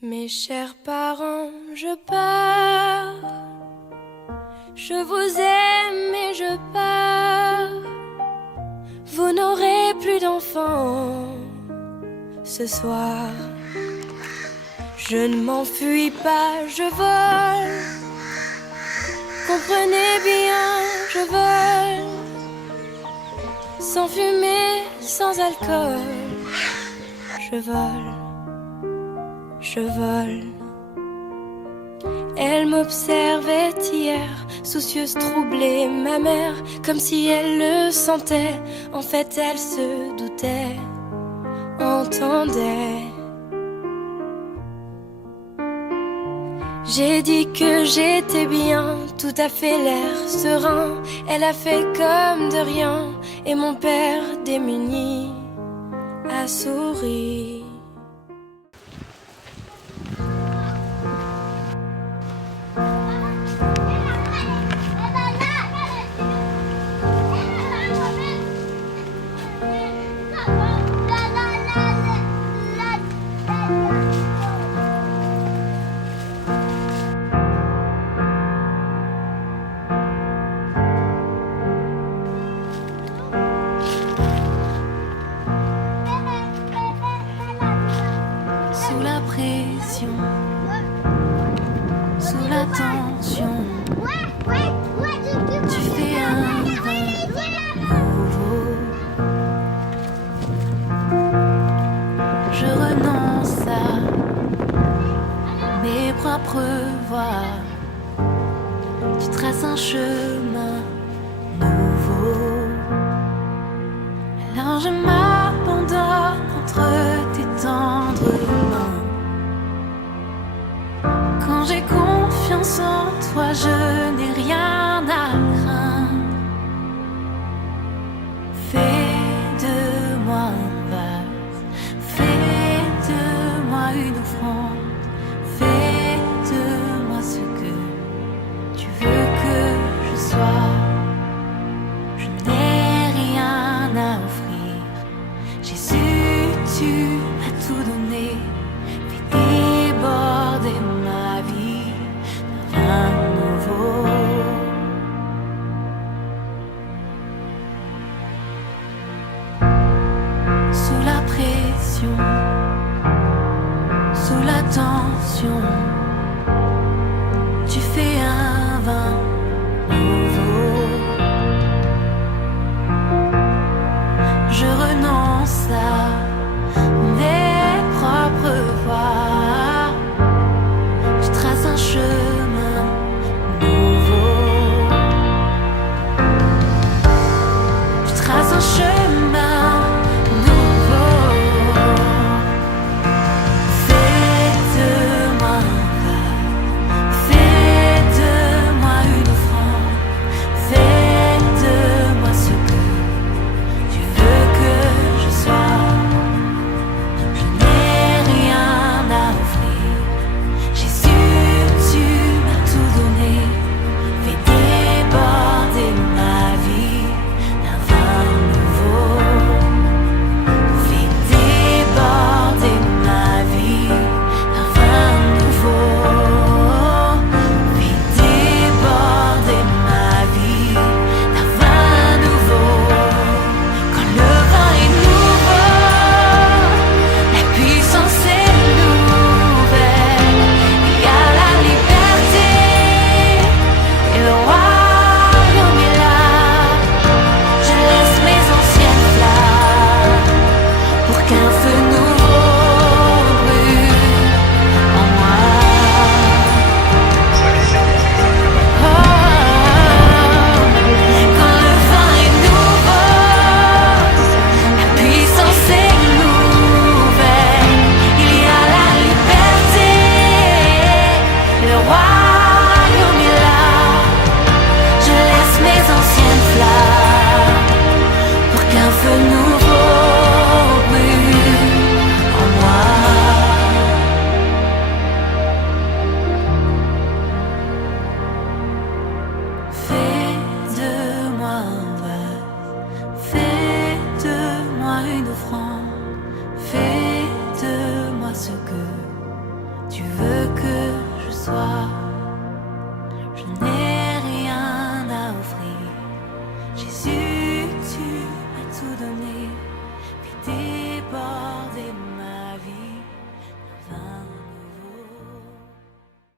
Mes chers parents, je pars. Je vous aime et je pars. Vous n'aurez plus d'enfants ce soir. Je ne m'enfuis pas, je vole. Comprenez bien, je vole. Sans fumée, sans alcool. Je vole. Je vole. Elle m'observait hier, soucieuse, troublée, ma mère, comme si elle le sentait. En fait, elle se doutait, entendait. J'ai dit que j'étais bien, tout à fait l'air serein. Elle a fait comme de rien, et mon père démuni a souri. Sous la pression, sous la tension, tu fais un vin nouveau. Je renonce à mes propres voies. Tu traces un chemin nouveau. Alors je m'abandonne entre tes tendres mains. Quand j'ai confiance en toi, je n'ai rien à craindre. Fais de moi un vase, fais de moi une offrande, fais de moi ce que tu veux que je sois. Je n'ai rien à offrir. Jésus, tu m'as tout donné. Fais déborder ma vie d'un vin nouveau. Sous la pression, sous la tension, tu fais un vin nouveau. Je renonce à mes propres voies. Je trace un chemin nouveau. Je trace un chemin nouveau. Fais de moi un vase, fais de moi une Tu veux que je sois